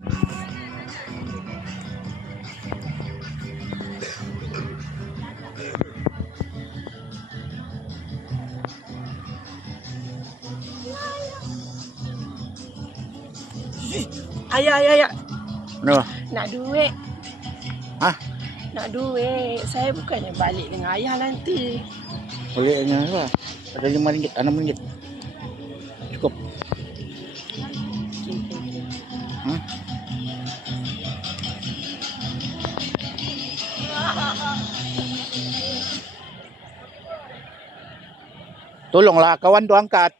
Ayah. No. Nak duit. Hah? Nak duit. Saya bukannya balik dengan ayah nanti. Boleh dengan apa? Ada RM5, RM6. Cukup. Hmm? Tolonglah kawan tu angkat.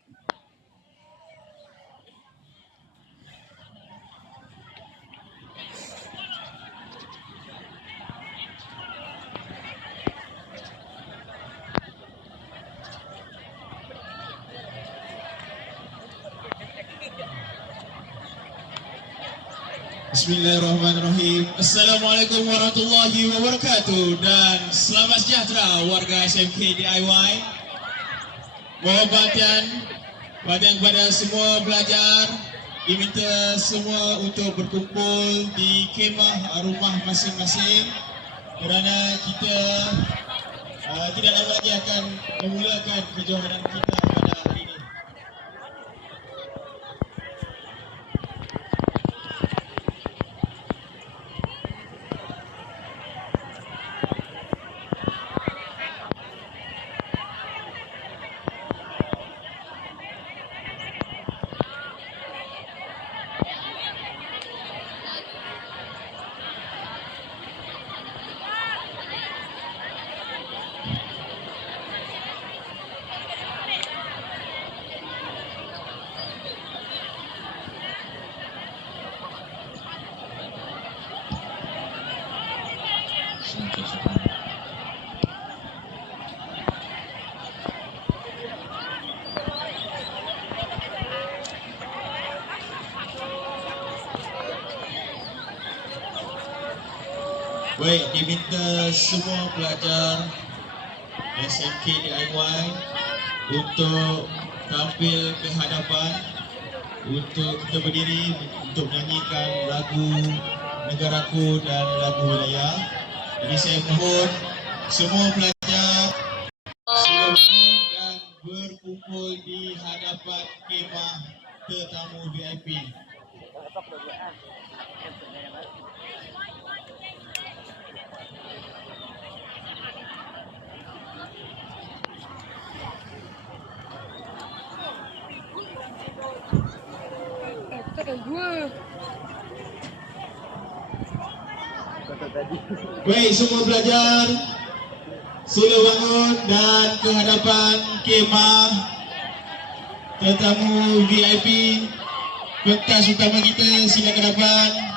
Bismillahirrahmanirrahim. Assalamualaikum warahmatullahi wabarakatuh. Dan selamat sejahtera warga SMK DIY. Mohon perhatian kepada semua pelajar. Diminta semua untuk berkumpul di kemah rumah masing-masing, kerana kita tidak lama lagi akan memulakan kejohanan kita pada hari ini. Baik, diminta semua pelajar SMK DIY untuk tampil ke hadapan, untuk kita berdiri untuk menyanyikan lagu Negaraku dan lagu Wilayah. Jadi saya mohon semua pelajar sila bangun dan berkumpul di hadapan kemah tetamu VIP. Baik, semua pelajar sila bangun dan ke hadapan kemah tetamu VIP. Pentas utama kita sila ke depan.